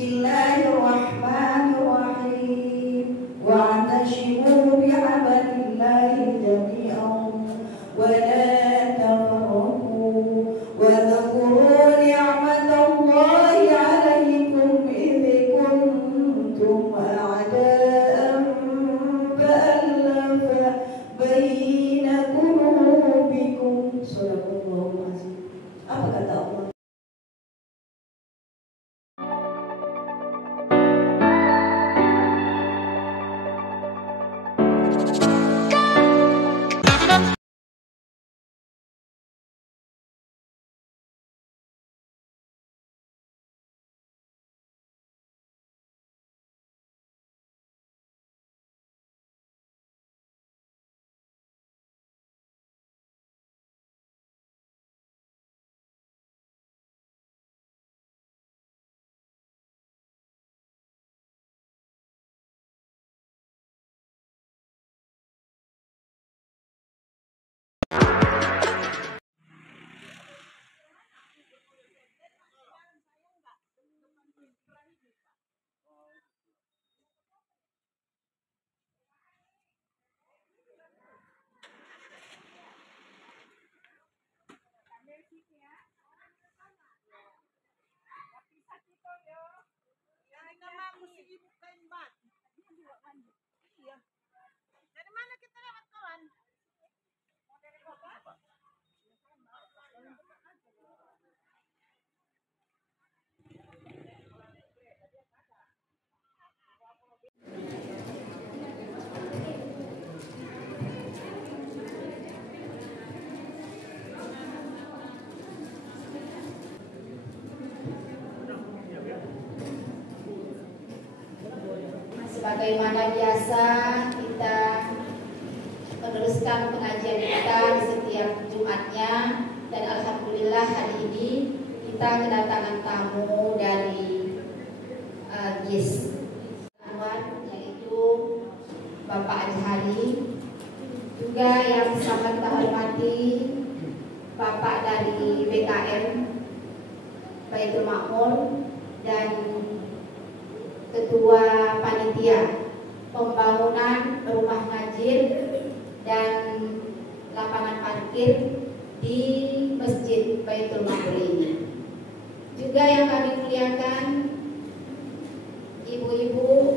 Bismillahirrahmanirrahim. Wa'tasimu bihablillahi jami'an wa la tafarraqu wa dhkuru ni'matallahi 'alaikum idh kuntum a'da'an fa'alafa baina qulubikum. Shadaqallahu azim. Apa kata Allah? Dari mana kita lewat kawan? Dari kota? Sebagaimana biasa kita meneruskan pengajian kita di setiap Jumatnya, dan alhamdulillah hari ini kita kedatangan tamu dari GIS, yaitu Bapak Azhari, juga yang sangat kita hormati Bapak dari BKM Baitul Makmur dan Ketua Panitia Pembangunan Rumah Ngajir dan lapangan parkir di Masjid Baitul Makmur ini. Juga yang kami muliakan ibu-ibu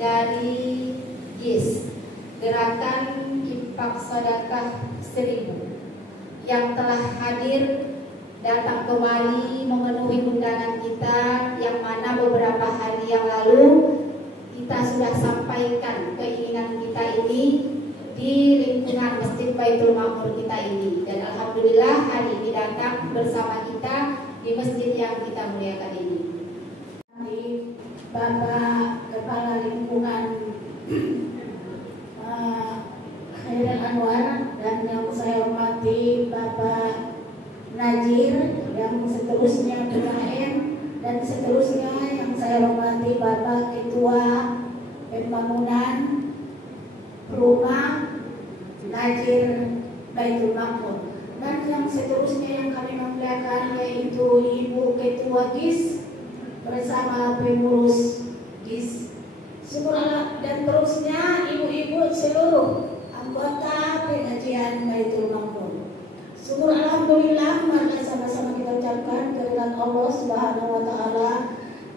dari GIS, Gerakan Infak Sedekah 1000, yang telah hadir datang kemari memenuhi undangan kita, yang mana beberapa hari yang lalu kita sudah sampaikan keinginan kita ini di lingkungan Masjid Baitul Makmur kita ini, dan alhamdulillah hari ini datang bersama kita di masjid yang kita muliakan ini. Bapak Kepala Lingkungan Khairul Anwar, dan yang saya hormati Bapak Najir, yang seterusnya BKM, dan seterusnya yang saya hormati Bapak Ketua Pembangunan Rumah Ngajir Baitul Makmur, dan yang seterusnya yang kami muliakan yaitu Ibu Ketua GIS bersama pengurus GIS, syukur Allah, dan terusnya ibu-ibu seluruh anggota pengajian Baitul Makmur. Syukur alhamdulillah, maka sama-sama kita ucapkan kehadirat Allah Subhanahu wa taala,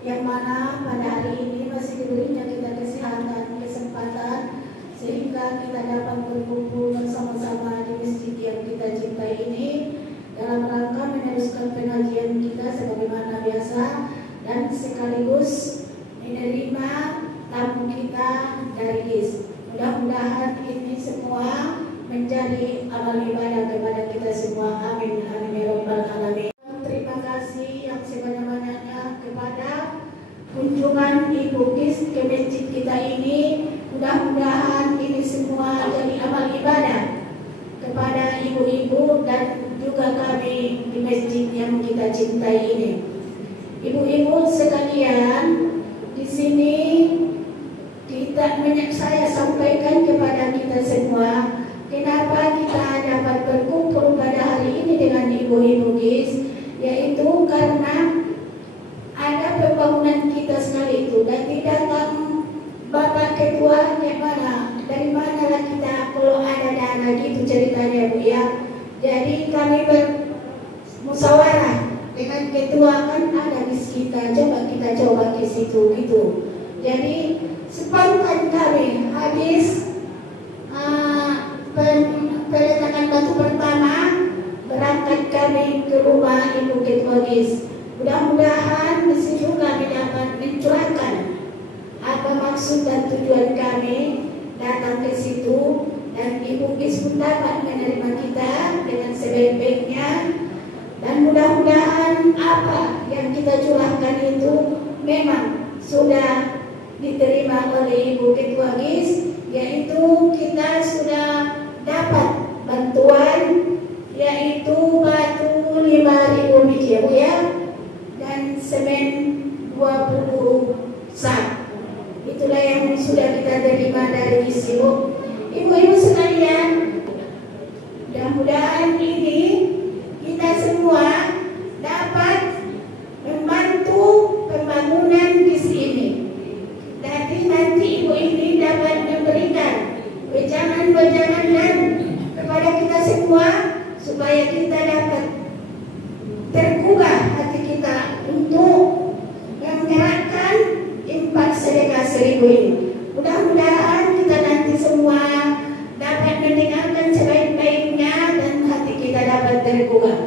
yang mana pada hari ini masih diberinya kita kesehatan, kesempatan, sehingga kita dapat berkumpul bersama-sama di masjid yang kita cintai ini dalam rangka meneruskan pengajian kita sebagaimana biasa, dan sekaligus menerima tamu kita dari GIS. Mudah-mudahan ini semua menjadi amal ibadah kepada kita semua. Amin, amin ya rabbal alamin. Terima kasih yang sebanyak-banyaknya kepada kunjungan Ibu GIS ke masjid kita ini. Mudah-mudahan ini semua jadi amal ibadah kepada ibu-ibu dan juga kami di masjid yang kita cintai ini. Ibu-ibu sekalian, di sini saya sampaikan kepada kita semua, kenapa kita dapat berkumpul pada hari ini dengan ibu-ibu GIS, yaitu karena ada pembangunan kita kita coba ke situ gitu. Jadi spontan kami habis peletakan batu pertama, berangkat kami ke rumah Ibu Ketwagis. Mudah-mudahan di situ kami dapat mencurahkan apa maksud dan tujuan kami datang ke situ, dan Ibu Gis pun dapat menerima kita dengan sebaik-baiknya, dan mudah-mudahan apa yang kita curahkan itu memang sudah diterima oleh Ibu Ketua Gis, yaitu kita sudah dapat bantuan yaitu batu 5.000 biji ya, dan semen 20 sak. Itulah yang sudah kita terima dari Gis Ibu. Ibu-ibu sekalian, mudah-mudahan ini kita semua dapat membantu pembangunan Gis ini. Jadi nanti ibu ini dapat memberikan wejangan-wejangan kepada kita semua supaya kita dapat tergugah hati kita untuk menggerakkan infak sedekah 1.000 ini. Mudah-mudahan kita nanti semua dapat mendengarkan sebaik-baiknya dan hati kita dapat tergugah.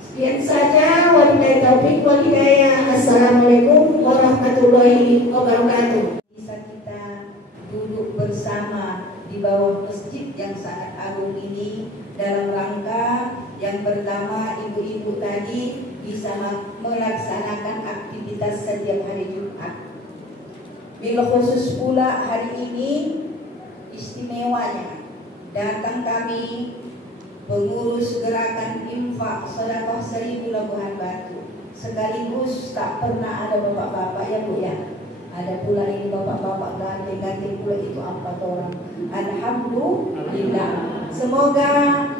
Sekian saja, wabillahi taufiq wal hidayah. Assalamualaikum warahmatullahi wabarakatuh. Bisa kita duduk bersama di bawah masjid yang sangat agung ini dalam rangka yang pertama, ibu-ibu tadi bisa melaksanakan aktivitas setiap hari Jumat. Bila khusus pula hari ini istimewanya datang kami pengurus gerakan infak sedekah 1.000 Labuhan Batu. Sekaligus tak pernah ada bapak-bapak ya Bu ya. Ada pula ini bapak-bapak ganteng-ganteng pula itu 4 orang. Alhamdulillah. Semoga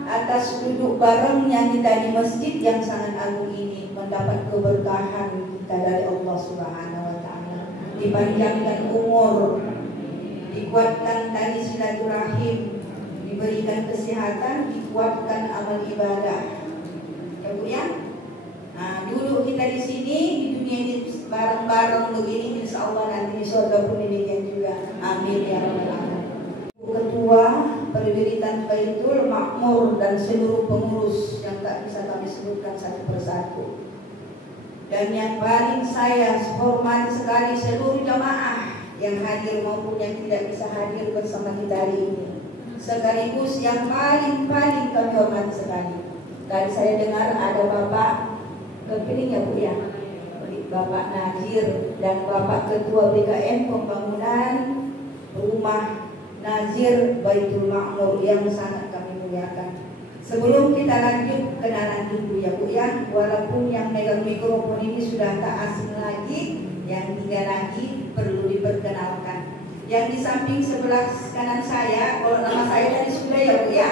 atas duduk barengnya kita di masjid yang sangat agung ini mendapat keberkahan kita dari Allah Subhanahu wa taala. Dipanjangkan umur, dikuatkan tali silaturahim, diberikan kesehatan, dikuatkan amal ibadah. Ya Bu ya. Nah, dulu kita di sini di dunia ini bareng-bareng begini, insya Allah nanti di surga pun demikian juga. Amin ya rabbal alamin. Ketua Pendirian Baitul Makmur dan seluruh pengurus yang tak bisa kami sebutkan satu persatu. Dan yang paling saya hormati sekali seluruh jamaah yang hadir maupun yang tidak bisa hadir bersama kita hari ini. Sekaligus yang paling kami hormati sekali. Tadi saya dengar ada Bapak kepilih ya Bu ya, Bapak Nazir dan Bapak Ketua BKN Pembangunan Rumah Nazir Baitul Makmur yang sangat kami muliakan. Sebelum kita lanjut kenalan dulu ya Bu ya, walaupun yang megang mikrofon ini sudah tak asing lagi, yang 3 lagi perlu diperkenalkan. Yang di samping sebelah kanan saya, kalau nama saya tadi sudah ya Bu ya,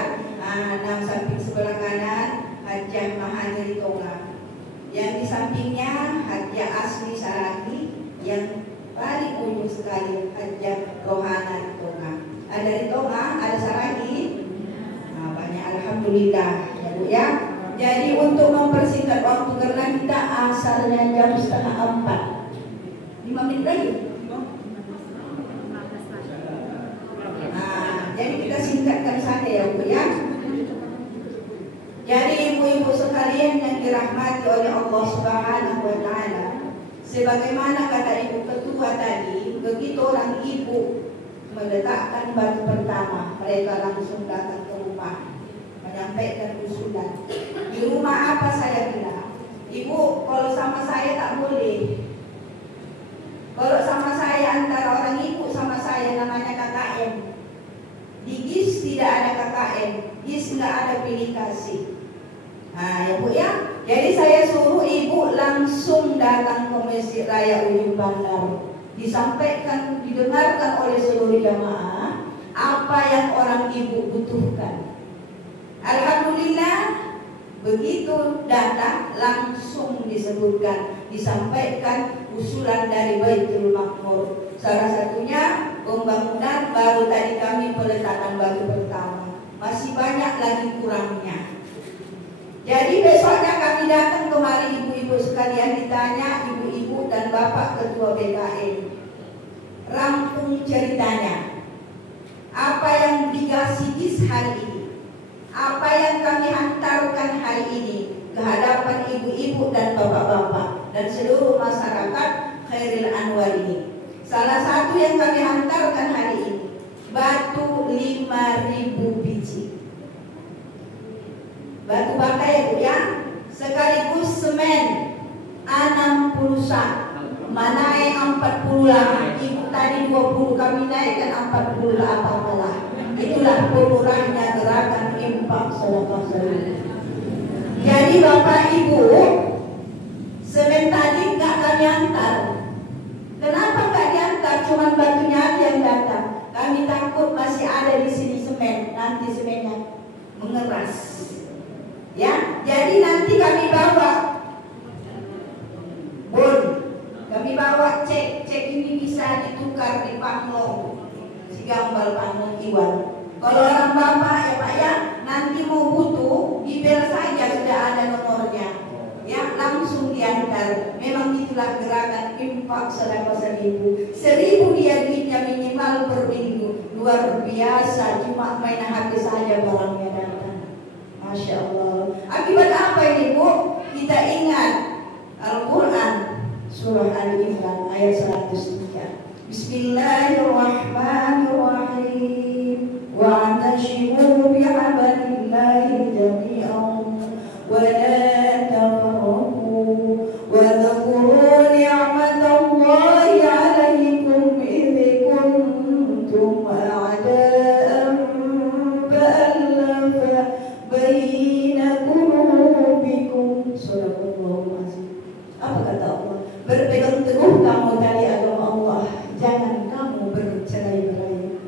nama samping sebelah kanan Hajjah Mahani Tonga. Yang di sampingnya Hajjah Asmi Saragi, yang paling ujung sekali Hajjah Rohana Tonga. Ada di Tonga, ada Saragi. Banyak alhamdulillah ya Bu ya. Jadi untuk mempersingkat waktu karena kita asalnya jam 3:30. 5 menit lagi. Jadi kita singkatkan saja ya Bu ya. Jadi ibu-ibu sekalian yang dirahmati oleh Allah Subhanahu wa taala, sebagaimana kata Ibu Ketua tadi, begitu orang ibu meletakkan batu pertama, mereka langsung datang ke rumah menyampaikan usulan. Di rumah apa saya bilang, Ibu kalau sama saya tak boleh. Kalau sama saya antara orang ibu sama saya namanya KKN. Di GIS tidak ada KKN, GIS nggak ada pilih kasih. Ya Bu ya. Jadi saya suruh ibu langsung datang ke Masjid Raya Ujung Bandar. Disampaikan, didengarkan oleh seluruh jamaah apa yang orang ibu butuhkan. Alhamdulillah, begitu datang langsung disebutkan, disampaikan usulan dari Baitul Makmur. Salah satunya pembangunan, baru tadi kami peletakan batu pertama. Masih banyak lagi kurangnya. Jadi besoknya kami datang kemari ibu-ibu sekalian, ditanya ibu-ibu dan bapak Bapak Ketua BKN. Rampung ceritanya. Apa yang dikasih GIS hari ini, apa yang kami hantarkan hari ini ke hadapan ibu-ibu dan bapak-bapak dan seluruh masyarakat Khairil Anwar ini. Salah satu yang kami hantarkan hari ini, batu 5.000 biji. Batu bata ya Bu ya, sekaligus semen 60 sak. Mana yang 40 lah, ibu tadi 20, kami naikkan 40 lah apa-apalah. Itulah pemurahnya gerakan infak sedekah seribu. Jadi Bapak Ibu, semen tadi nggak kami antar. Kenapa nggak diantar? Cuman batunya aja yang datang. Kami takut masih ada di sini semen, nanti semennya mengeras. Ya, jadi nanti kami bawa bon. Kami bawa cek ini bisa ditukar di Panglong, si Gambal Panglong Iwan. Kalau orang bapak ya Pak ya, nanti mau butuh, bibel saja sudah ada nomornya, ya langsung diantar. Memang itulah gerakan infak sedekah seribu. 1.000 dia duitnya minimal per minggu, luar biasa. Cuma main HP saja barangnya datang. Masya Allah. Akibat apa ini Bu? Kita ingat Al-Quran. Surah Ali Imran ayat 103. Bismillahirrahmanirrahim. Wa'tasimu bihablillahi jami'an wa la tafarraqu wa dhkuru ni'matallahi 'alaikum idh kuntum a'da'an fa'alafa baina qulubikum. Sadaqallahul azim. Apa kata Allah? Berpegang teguh kamu tali agama Allah, jangan kamu bercerai-berai.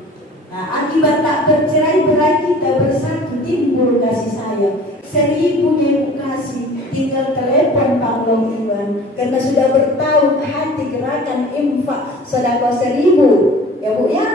Nah, akibat tak bercerai-berai kita bersatu timbul kasih sayang. 1.000 yang kasih, tinggal telepon Panglong Iwan karena sudah bertahu hati gerakan infak sedekah 1.000. Ya Bu ya,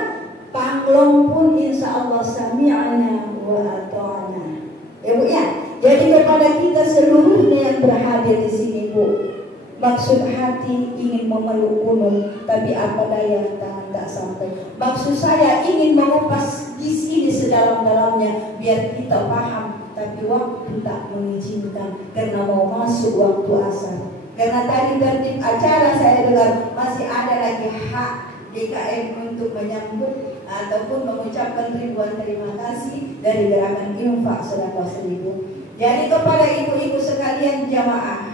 Panglong pun insya Allah sami'ana wa ata'ana. Ya Bu ya, jadi kepada kita seluruhnya yang berhadir di sini Bu. Maksud hati ingin memeluk gunung, tapi apa daya tangan tak sampai. Maksud saya ingin mengupas di sini sedalam-dalamnya, biar kita paham. Tapi waktu tak mengizinkan, karena mau masuk waktu asar. Karena tadi tertib acara saya dengar masih ada lagi hak DKM untuk menyambut ataupun mengucapkan ribuan terima kasih dari gerakan infak sedekah seribu. Jadi kepada ibu-ibu sekalian jamaah,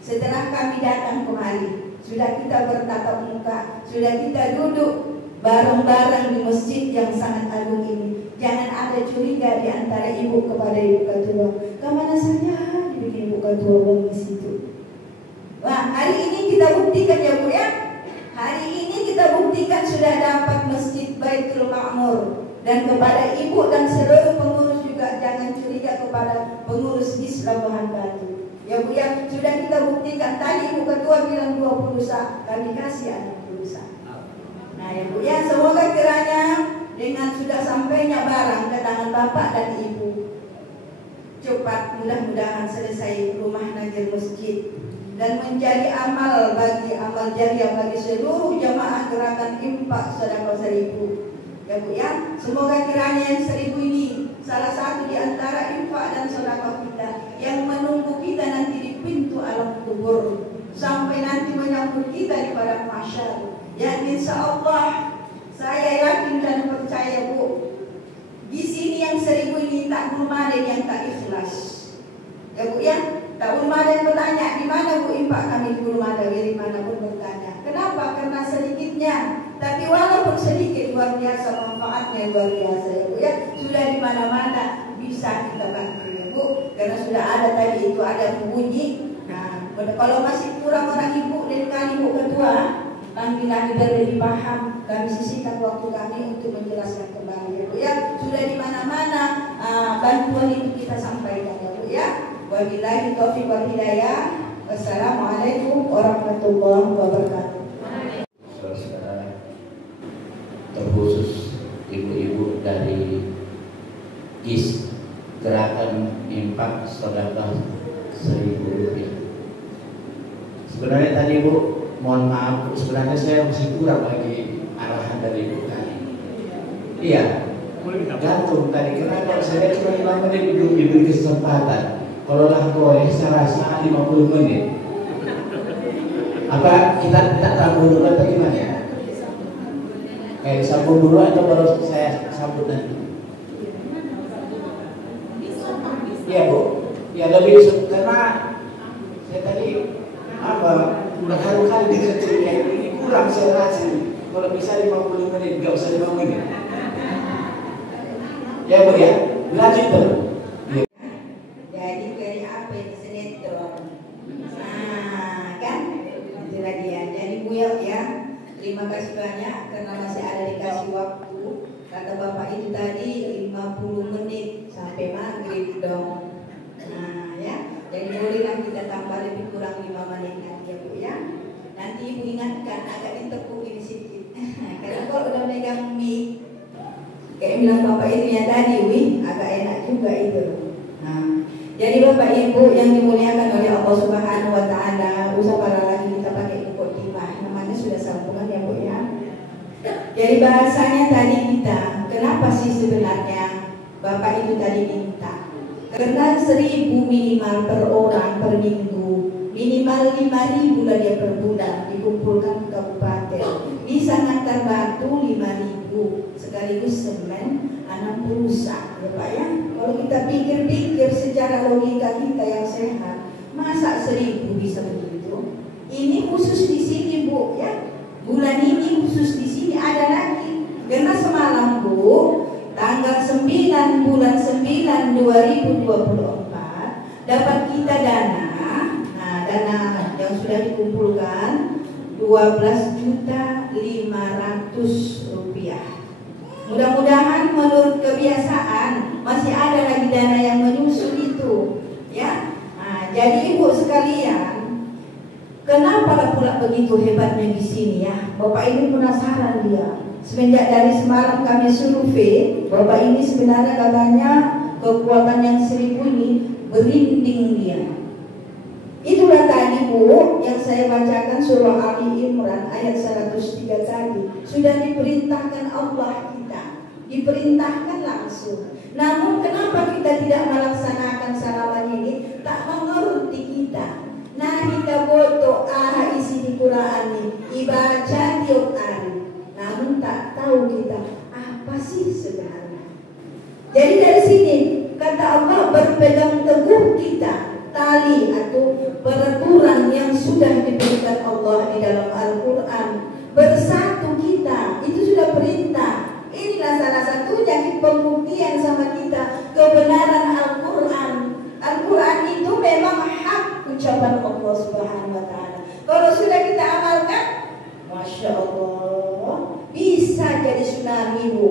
setelah kami datang kemari, sudah kita bertatap muka, sudah kita duduk bareng-bareng di masjid yang sangat agung ini. Jangan ada curiga di antara ibu kepada ibu ketua. Kemana saja dibikin ibu ketua bang di situ. Wah, hari ini kita buktikan ya Bu ya. Hari ini kita buktikan sudah dapat masjid Baitul Ma'mur. Dan kepada ibu dan seluruh pengurus juga jangan curiga kepada pengurus GIS Labuhan Batu. Ya Bu ya, sudah kita buktikan tadi Ibu Ketua bilang 20 sak, kami kasih 60 sak. Nah ya Bu ya, semoga kiranya dengan sudah sampainya barang ke tangan Bapak dan Ibu, cepat mudah-mudahan selesai rumah Najir masjid dan menjadi amal jariah bagi seluruh jamaah gerakan infak sedekah seribu. Ya Bu ya, semoga kiranya yang 1.000 ini salah satu di antara infak dan sedekah kita yang menunggu kita nanti di pintu alam kubur sampai nanti menyambut kita di padang mahsyar. Yang insya Allah saya yakin dan percaya Bu, di sini yang 1.000 ini tak belum ada yang tak ikhlas. Ya Bu ya, tak belum ada yang bertanya di mana Bu infak kami, belum ada dari mana pun bertanya. Kenapa? Karena sedikitnya. Tapi walaupun sedikit luar biasa manfaatnya, luar biasa ya Bu ya. Sudah di mana-mana bisa kita bantu ya Bu. Karena sudah ada tadi itu ada bunyi. Nah, kalau masih kurang orang ibu dan kali Bu Ketua, panggilan biar lebih paham. Kami sisihkan waktu kami untuk menjelaskan kembali ya Bu ya. Sudah di mana-mana bantuan itu kita sampaikan ya Bu ya. Wabillahi taufiq wal hidayah. Wassalamualaikum warahmatullahi wabarakatuh. Terkhusus ibu-ibu dari GIS gerakan infak sedekah 1.000 rupiah. Sebenarnya tadi Bu mohon maaf, sebenarnya saya masih kurang lagi arahan dari Ibu tadi. Iya, gantung tadi. Kenapa saya cuma 5 menit belum diberi kesempatan? Kalau lah boleh, saya rasa 50 menit. Apa kita tahu dulu atau gimana? Sambung dulu atau baru saya sambut nanti? Iya Bu, ya lebih karena saya tadi berkali-kali dikecilkan ini kurang saya rasa. Kalau bisa 50 menit, nggak usah 5 menit. Ya Bu ya, lanjut Bu. Jadi dari apa itu sinetron? Nah kan, itu lagi ya. Jadi Bu ya, terima kasih banyak karena masih ada dikasih waktu. Kata Bapak itu tadi 50 menit sampai maghrib dong. Nah ya, jadi bolehlah kita tambah lebih kurang 5 menit nanti ya Bu ya. Nanti Ibu ingatkan agak ditekuk ini sedikit. Karena kalau udah megang mic, kayak bilang Bapak itu ya tadi, agak enak juga itu. Nah, jadi Bapak Ibu yang dimuliakan oleh Allah Subhanahu Wa Taala, usah para lagi kita pakai buku timah, namanya sudah sambungan ya Bu ya. Jadi bahasanya tadi kita, kenapa sih sebenarnya Bapak itu tadi minta? Karena 1.000 minimal per orang per minggu, minimal 5.000 lah dia per bulan dikumpulkan ke kabupaten. Bisa ngantar batu 5.000 sekaligus semen 60 sak ya Pak ya. Kalau kita pikir-pikir secara logika kita yang sehat, masa 1.000 bisa begitu? Ini khusus di sini Bu ya. Bulan ini khusus di sini ada lagi. Karena semalam Bu, tanggal 9 bulan 9 2024 dapat kita dana. Nah, dana yang sudah dikumpulkan 12.500.000 rupiah. Mudah-mudahan menurut kebiasaan masih ada lagi dana yang menyusul itu, ya. Nah, jadi Ibu sekalian, kenapa pula begitu hebatnya di sini ya? Bapak ini penasaran dia. Semenjak dari semalam kami survei, Bapak ini sebenarnya katanya kekuatan yang 1.000 ini berinding dia. Itulah tadi Bu yang saya bacakan surah Ali Imran ayat 103 tadi. Sudah diperintahkan Allah kita, diperintahkan langsung. Namun kenapa kita tidak melaksanakan salaman ini? Tak mengerti kita. Nah kita boto isi di Quran ini ibaca tiap hari. Namun tak tahu kita apa sih sebenarnya. Jadi dari sini kata Allah berpegang teguh kita tali atau peraturan yang sudah diberikan Allah di dalam Al-Quran. Bersatu kita, itu sudah perintah. Inilah salah satunya pembuktian sama kita kebenaran Al-Quran. Al-Quran itu memang hak ucapan Allah Subhanahu Wa Taala. Kalau sudah kita amalkan, Masya Allah, bisa jadi tsunami Bu.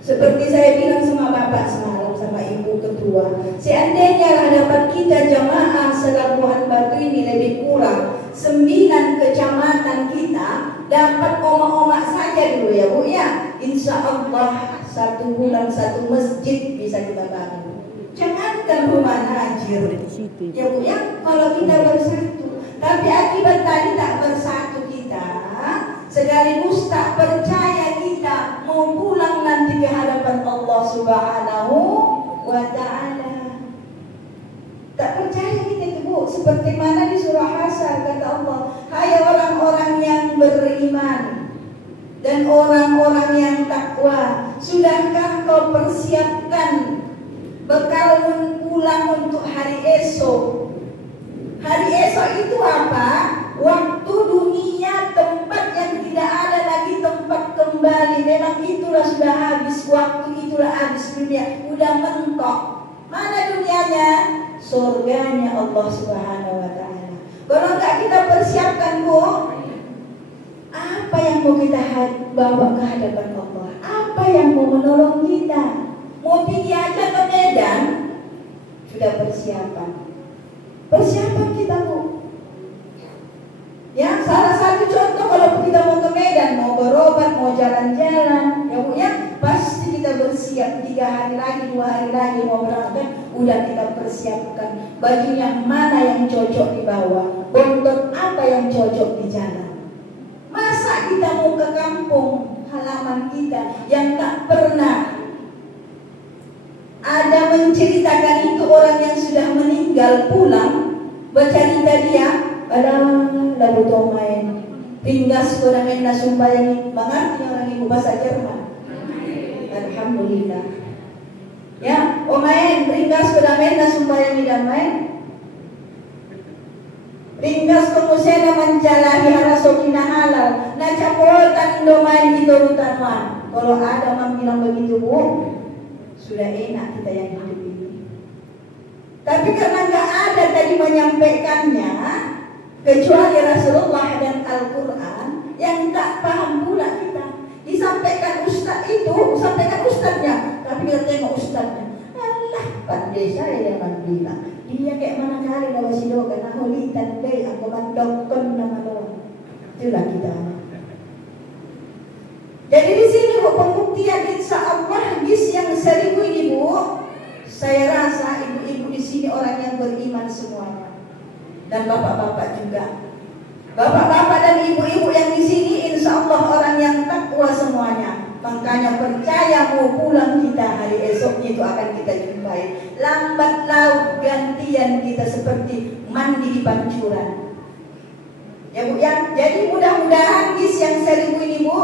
Seperti saya bilang sama Bapak semalam sama Ibu Ketua, seandainya lah dapat kita jamaah Selabuhan Batu ini lebih kurang 9 kecamatan kita dapat omak-omak saja dulu ya Bu ya. Insya Allah 1 bulan 1 masjid bisa kita bangun. Jangankan rumah Najir ya Bu ya, kalau kita bersatu. Tapi akibat tadi tak bersatu kita, sekaligus tak percaya kita mau pulang nanti ke hadapan Allah Subhanahu Wa Taala. Tak percaya kita itu Bu, seperti mana di surah Hasyr kata Allah, hai orang-orang yang beriman dan orang-orang yang takwa, sudahkah kau persiapkan bekal pulang untuk hari esok? Hari esok itu apa? Waktu dunia, tempat yang tidak ada lagi tempat kembali. Memang itulah sudah habis waktu, itulah habis dunia, udah mentok. Mana dunianya? Surganya Allah Subhanahu Wa Taala. Kalau enggak kita persiapkan Bu, apa yang mau kita bawa ke hadapan Allah? Apa yang mau menolong kita? Mau pergi aja ke Medan, sudah persiapan. Persiapan kita Bu. Ya, salah satu contoh kalau kita mau ke Medan, mau berobat, mau jalan-jalan, ya Bu ya, pasti kita bersiap 3 hari lagi, 2 hari lagi mau berangkat, udah kita persiapkan baju yang mana yang cocok dibawa, bontot apa yang cocok di jalan. Masa kita mau ke kampung halaman kita yang tak pernah ada menceritakan itu orang yang sudah meninggal pulang, bercerita dia, lalu main tinggas kurang enak sumpah yang mengerti orang ibu bahasa Jerman. Alhamdulillah. Ya, main ringkas kurang enak sumpah yang tidak main. Ringkas kemusena mencalahi harasokina halal. Nah capotan domain itu rutanwan. Kalau ada orang bilang begitu bu, sudah enak kita yang hidup ini. Tapi karena nggak ada tadi menyampaikannya, kecuali Rasulullah dan Al-Quran, yang tak paham pula kita. Disampaikan ustaz itu, sampaikan ustaznya, tapi kita tengok ustaznya. Allah, pandai saya yang bilang. Dia kayak mana kali lawan si doa karena holitan deh aku mandokon nama doa. Itulah kita. Jadi di sini bu pembuktian insya Allah gis yang 1000 ini bu, saya rasa ibu-ibu di sini orang yang beriman semuanya dan bapak-bapak juga. Bapak-bapak dan ibu-ibu yang di sini insya Allah orang yang takwa semuanya. Makanya percaya mau pulang kita hari esoknya itu akan kita jumpai. Lambat laut gantian kita seperti mandi di pancuran. Ya bu ya. Jadi mudah-mudahan gis yang 1000 ini bu,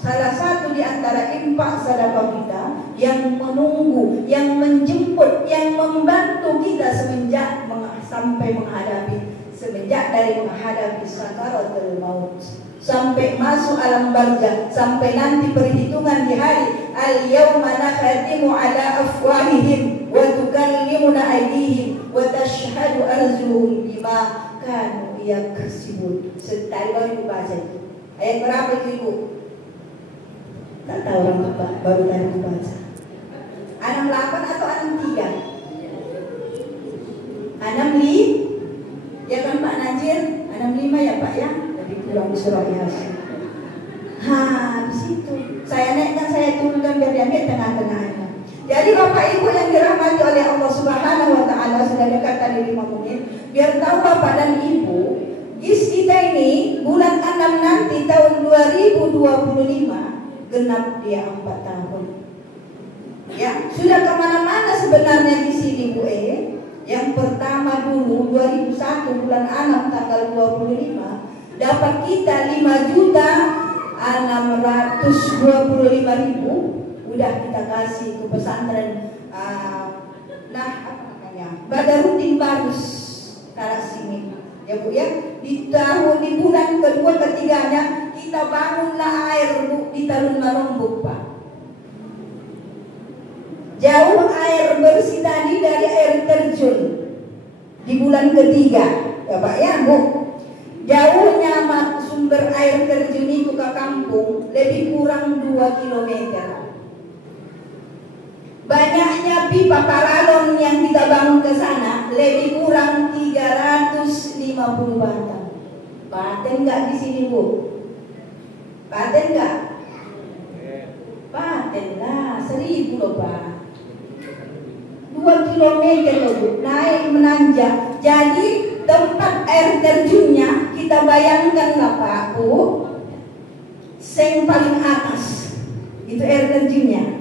salah satu di antara infak sedekah kita yang menunggu, yang menjemput, yang membantu kita semenjak sampai menghadapi, semenjak dari menghadapi sakaratul maut sampai masuk alam barzakh, sampai nanti perhitungan di hari al-yawma nakhatimu ala afwahihim wa tukallimuna aydihim wa tashhadu arjuluhum bima kanu yaksibun. Tadi baru baca itu. Ayat berapa itu ibu? Tak tahu orang baru tadi baca. 68 atau 63? 65? Ya kan Pak Najir? 65 ya Pak ya? Kurang surah Yasin. Di situ saya naikkan, saya turunkan biar dia naik tengah-tengahnya. Jadi Bapak Ibu yang dirahmati oleh Allah Subhanahu Wa Taala, sudah dekat tadi 5 menit. Biar tahu Bapak dan Ibu, gis kita ini bulan 6 nanti tahun 2025 genap dia 4 tahun. Ya sudah kemana-mana sebenarnya di sini Bu Yang pertama dulu 2001 bulan 6 tanggal 25. Dapat kita 5.625.000 udah kita kasih ke pesantren Badarudin Barus Tarak sini ya Bu ya. Di bulan kedua ketiganya kita bangunlah air Bu di Talun Marombuk Pak. Jauh air bersih tadi dari air terjun di bulan ketiga ya Pak ya Bu. Jauhnya sumber air terjun itu ke kampung lebih kurang 2 km. Banyaknya pipa paralon yang kita bangun ke sana lebih kurang 350 batang. Paten nggak di sini Bu? Paten nggak? Paten lah, 1000 loh Pak. 2 km loh Bu, naik menanjak. Jadi tempat air terjunnya kita bayangkan lah Pak Bu, seng paling atas itu air terjunnya.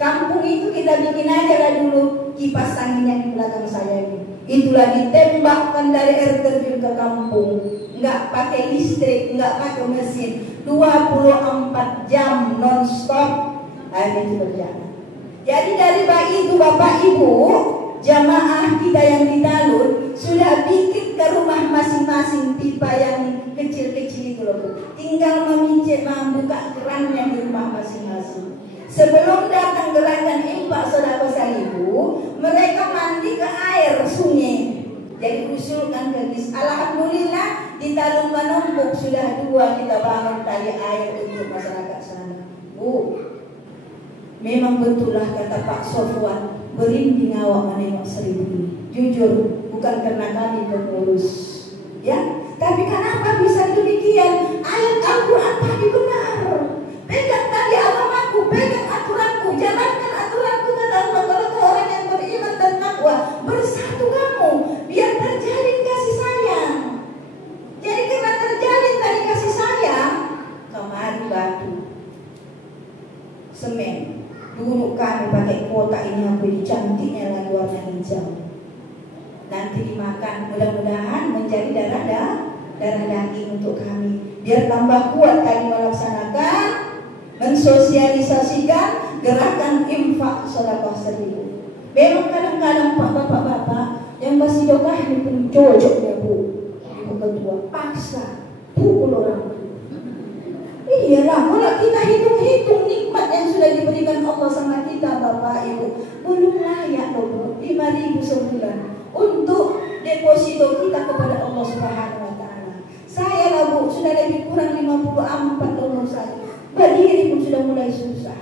Kampung itu kita bikin aja lah dulu kipas angin yang di belakang saya ini. Itulah ditembakkan dari air terjun ke kampung. Nggak pakai listrik, nggak pakai mesin, 24 jam non-stop air itu berjalan. Jadi dari itu Bapak Ibu jamaah kita yang di Talun sudah bikin ke rumah masing-masing pipa yang kecil-kecil itu loh Bu. Tinggal membuka kerannya di rumah masing-masing. Sebelum datang gerakan infak sedekah 1000, mereka mandi ke air sungai. Jadi usulkan ke bis. Alhamdulillah di Talun Marombuk sudah 2 kita bangun tali air untuk masyarakat sana. Bu, memang betul lah kata Pak Sofwan, berinding awak menengok 1000 ini. Jujur, bukan karena kami pengurus, ya. Tapi kenapa bisa demikian? Ayat Al-Quran tadi benar. Pegang tadi agamaku, pegang aturanku, jalankan aturanku kata Allah. Kalau orang yang beriman dan takwa, bersatu kamu, biar terjalin kasih sayang. Jadi karena ini aku cantiknya lagi warna hijau. Nanti dimakan, mudah-mudahan menjadi darah daging untuk kami. Biar tambah kuat kami melaksanakan, mensosialisasikan gerakan infak sedekah 1000. Memang kadang-kadang Pak Bapak-bapak yang masih dokah ini pun cocok ya Bu. Ibu ketua paksa pukul orang. Iyalah, kalau kita hitung-hitung nikmat yang sudah diberikan Allah sama kita Bapak Ibu, belum layak loh Bu, 5.000 sebulan untuk deposito kita kepada Allah Subhanahu wa taala. Saya lah Bu, sudah lebih kurang 54 umur saya. Berdiri pun sudah mulai susah.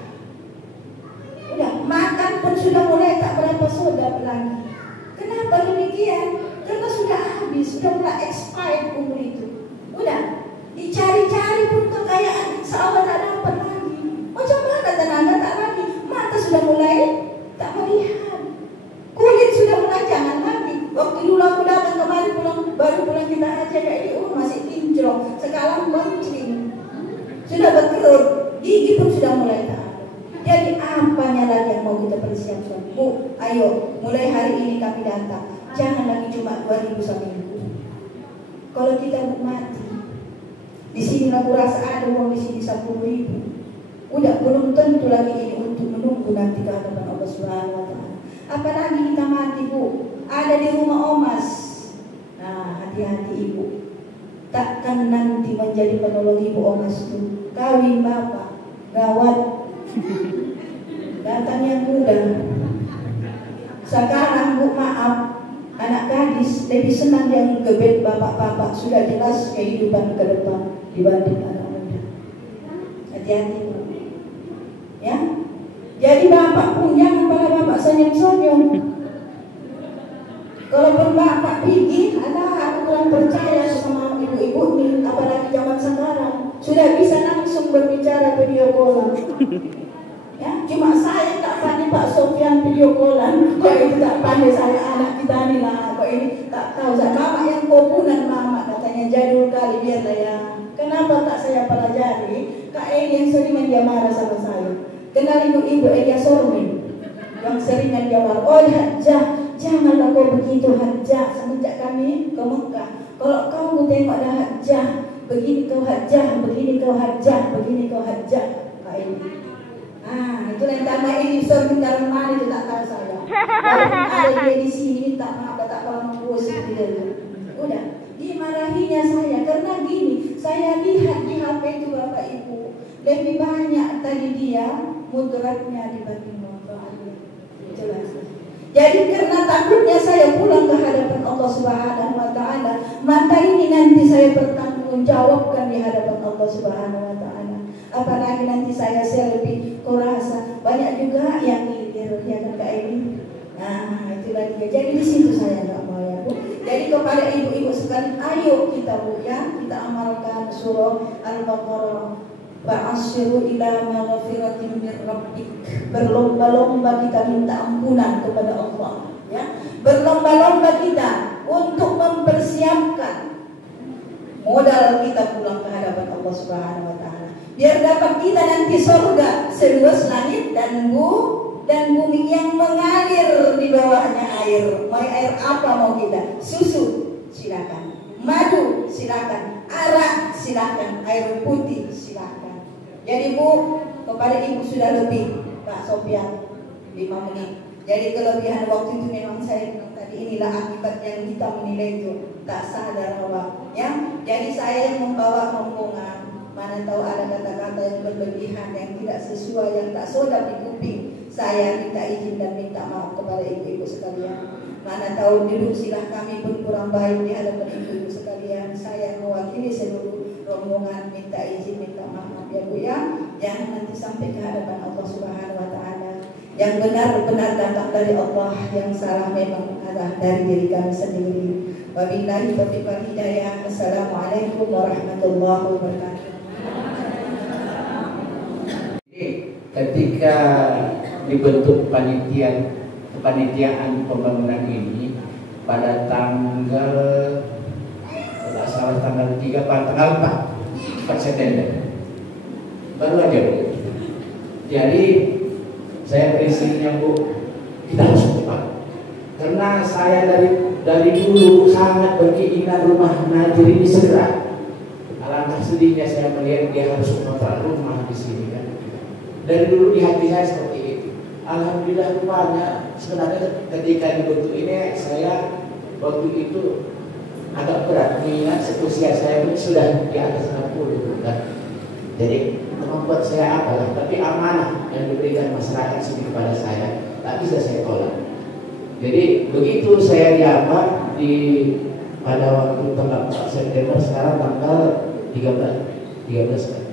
Udah, makan pun sudah mulai tak berapa soda lagi. Kenapa demikian? Karena sudah habis, sudah mulai expired umur itu. Udah, dicari-cari pun kekayaan seolah tak dapat lagi. Macam mana tenaga tak lagi? Mata sudah mulai tak melihat. Kulit sudah mulai jangan lagi. Waktu dulu aku datang kemarin baru pulang kita haji kayak ini, masih kinclong. Sekarang mencring, sudah berkerut, gigi pun sudah mulai tak ada. Jadi apanya lagi yang mau kita persiapkan? Bu, ayo, mulai hari ini kami datang. Jangan lagi cuma 2.000 seminggu. Kalau kita mati, di sini aku rasa ada uang di sini 10.000. Udah belum tentu lagi ini untuk menunggu nanti ke hadapan Allah Subhanahu wa taala. Apalagi kita mati Bu, ada di rumah omas. Nah, hati-hati Ibu. Takkan nanti menjadi penolong Ibu omas itu. Kawin bapak, gawat. Datang yang muda. Sekarang Bu maaf, anak gadis lebih senang yang gebet bapak-bapak, sudah jelas kehidupan ke depan dibanding anak muda. Hati-hati Bu. Ya. Jadi bapak pun jangan pada bapak senyum-senyum. Kalaupun bapak pergi, aku kurang percaya sama ibu-ibu nih, apalagi zaman sekarang sudah bisa langsung berbicara video call. Ya, cuma saya tak pandai Pak Sofyan video callan. Kok itu tak pandai saya anak kita nih lah. Kok ini tak tahu. Saya mama yang komunan mama katanya jadul kali biarlah ya. Kenapa tak saya pelajari? Kak Eli yang sering dia marah sama saya. Kenal ibu Elia Sormin yang sering dia marah. Oh Hajjah, janganlah kau begitu Hajjah. Semenjak kami ke Mekah, kalau kau tengok dah Hajjah, begini kau Hajjah, begini kau Hajjah, begini kau Hajjah. Kak Eli. Itu yang tambah ini Sormin dari mana itu tak tahu saya. Kalau ada dia di sini minta maaf tak pernah membuat seperti itu. Udah, dimarahinya saya karena gini, saya lihat di HP itu Bapak Ibu lebih banyak tadi dia mudaratnya dibanding manfaatnya. Jelas. Jadi karena takutnya saya pulang ke hadapan Allah Subhanahu wa taala, maka ini nanti saya bertanggungjawabkan di hadapan Allah Subhanahu wa taala. Apalagi nanti saya selfie, kau rasa banyak juga yang ngilir ya kan Kak ini. Nah, itulah dia. Jadi di situ saya enggak mau ya Bu. Jadi kepada ibu-ibu sekalian, ayo kita Bu ya, kita amalkan surah Al-Baqarah. Ba'asyiru ila maghfiratin min rabbik. Berlomba-lomba kita minta ampunan kepada Allah ya. Berlomba-lomba kita untuk mempersiapkan modal kita pulang ke hadapan Allah Subhanahu wa taala. Biar dapat kita nanti surga seluas langit dan bumi yang mengalir di bawahnya air. Mau air apa mau kita? Susu silakan, madu silakan, arak silakan, air putih silakan. Jadi Bu, kepada Ibu sudah lebih Pak Sofyan 5 menit. Jadi kelebihan waktu itu memang saya bilang tadi inilah akibat yang kita menilai itu tak sadar bahwa ya. Jadi saya yang membawa rombongan. Mana tahu ada kata-kata yang berlebihan yang tidak sesuai, yang tak sedap di kuping. Saya minta izin dan minta maaf kepada ibu-ibu sekalian. Mana tahu dulu silah kami pun kurang baik di hadapan ibu-ibu sekalian. Saya mewakili seluruh rombongan minta izin, minta maaf ya Bu ya. Jangan nanti sampai ke hadapan Allah Subhanahu wa taala. Yang benar-benar datang dari Allah, yang salah memang adalah dari diri kami sendiri. Wabillahi taufiq wal hidayah. Assalamualaikum warahmatullahi wabarakatuh. Ketika dibentuk kepanitiaan pembangunan ini pada tanggal tidak salah tanggal 3 tanggal 4 September baru aja Bu. Jadi saya prinsipnya Bu, Karena saya dari dulu sangat berkeinginan rumah Najir ini segera. Alangkah sedihnya saya melihat dia harus mengontrak rumah di sini kan. Dari dulu di hati saya seperti itu. Alhamdulillah rupanya sebenarnya ketika dibentuk ini saya waktu itu agak berat mengingat usia saya pun sudah di atas 60 kan. Jadi membuat saya apalah, tapi amanah yang diberikan masyarakat sini kepada saya tak bisa saya tolak. Jadi begitu saya diapa pada waktu tanggal 4 September, sekarang tanggal 13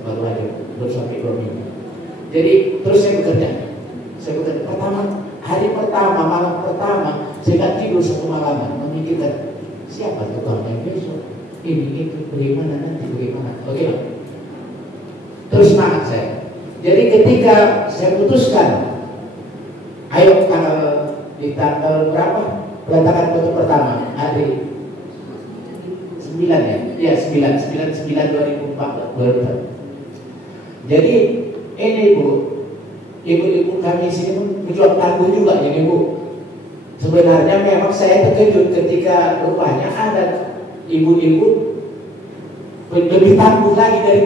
baru aja, belum sampai 2 minggu. Jadi terus saya bekerja. Hari pertama, malam pertama saya tak tidur satu malam memikirkan siapa tukangnya besok, ini itu bagaimana nanti bagaimana. Oke. Terus semangat saya. Jadi ketika saya putuskan, ayo di tanggal berapa peletakan batu pertama? Hari 9 ya? Iya 9 2014. Jadi ini ibu-ibu kami sini pun berjuang tangguh juga ya ibu. Sebenarnya memang saya terkejut ketika rupanya ada ibu-ibu lebih tangguh lagi dari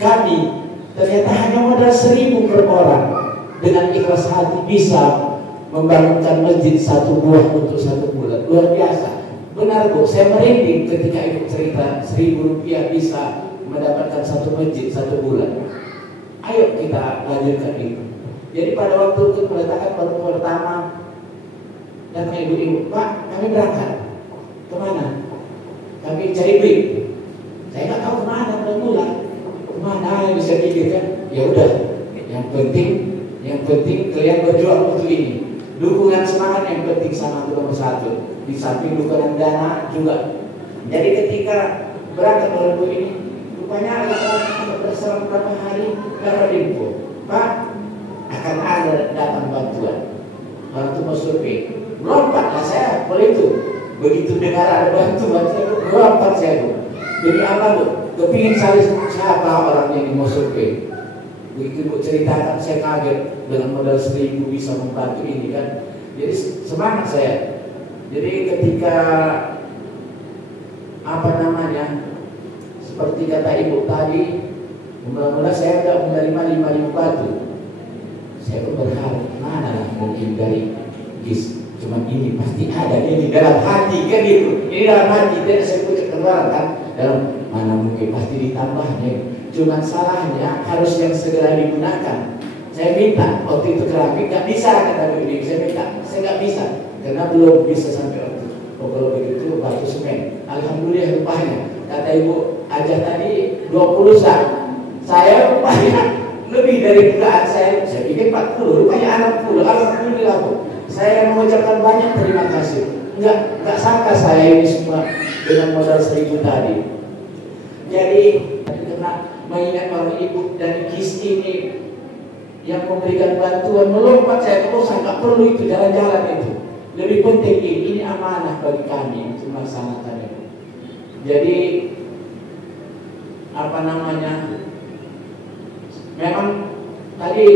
kami. Ternyata hanya modal 1.000 per orang dengan ikhlas hati bisa membangunkan masjid 1 buah untuk 1 bulan. Luar biasa. Benar Bu, saya merinding ketika ibu cerita 1.000 rupiah bisa mendapatkan 1 masjid 1 bulan. Ayo kita lanjutkan itu. Jadi pada waktu itu peletakan batu pertama dan ibu-ibu, Pak, kami berangkat. Kemana? Kami cari duit. Saya nggak tahu kemana bulan. Kemana yang bisa dipikirkan? Ya udah, yang penting kalian berjuang untuk ini. Dukungan semangat yang penting sama itu nomor 1. Di samping dukungan dana juga. Jadi ketika berangkat menempuh ini, rupanya ada berselang beberapa hari dapat info, Pak, akan ada datang bantuan. Bantu mau survei. Melompat lah saya, begitu dengar ada bantuan, melompat saya Bu. Jadi apa Bu? Kepingin siapa orang yang mau survei. Begitu Bu ceritakan saya kaget dengan modal 1.000 bisa membantu ini kan. Jadi semangat saya. Jadi ketika seperti kata ibu tadi, mula-mula saya tidak menerima 5.000 batu. Saya pun berharap mana lah mungkin dari GIS. Cuma ini pasti ada ini dalam hati kan itu. Ini dalam hati tidak saya punya keluar kan. Dalam mana mungkin pasti ditambahnya. Cuma salahnya harus yang segera digunakan. Saya minta waktu itu keramik nggak bisa kata Bu ini. Saya minta, saya nggak bisa karena belum bisa sampai waktu. Kalau begitu batu semen. Alhamdulillah rupanya kata Ibu Ajah tadi 20 sak. Saya rupanya lebih dari dugaan saya pikir 40, rupanya 60. Alhamdulillah Bu. Saya mengucapkan banyak terima kasih. Nggak sangka saya ini semua dengan modal 1.000 tadi. Jadi karena mengingat bahwa ibu dan GIS ini yang memberikan bantuan melompat saya terus nggak perlu itu jalan-jalan itu. Lebih penting ini amanah bagi kami untuk melaksanakannya. Jadi memang tadi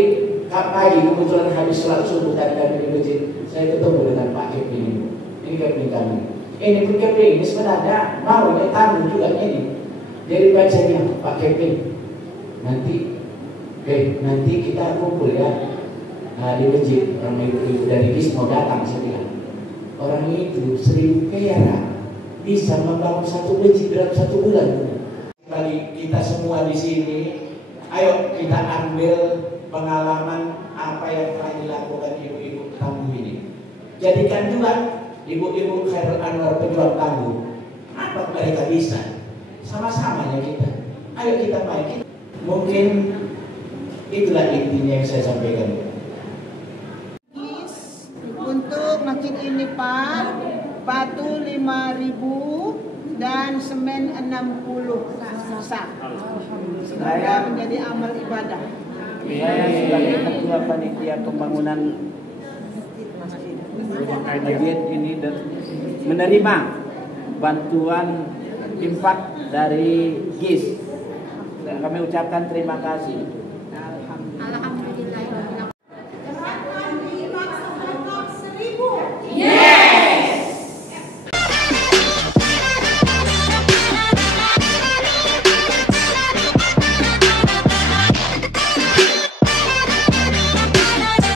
pagi kebetulan habis sholat subuh tadi kami di masjid, saya ketemu dengan Pak Keping ini. Ini Keping kami. Ini Pak Keping ini sebenarnya mau tanggung juga ini. Jadi Pak saya bilang, Pak Keping, nanti kita kumpul ya di masjid. Orang ibu dari GIS mau datang, saya bilang. Orang itu 1.000 perak bisa membangun 1 masjid dalam 1 bulan. Bagi kita semua di sini, ayo kita ambil pengalaman apa yang telah dilakukan ibu-ibu tangguh ini. Jadikan juga ibu-ibu Khairul Anwar pejuang tangguh. Apa mereka bisa? Sama-samanya kita. Ayo kita baik. Mungkin itulah intinya yang saya sampaikan. Untuk masjid ini Pak, batu 5.000 dan semen 60 sak. Semoga menjadi amal ibadah. Saya sebagai ketua panitia pembangunan masjid ini dan menerima bantuan infak dari GIS. Kami ucapkan terima kasih.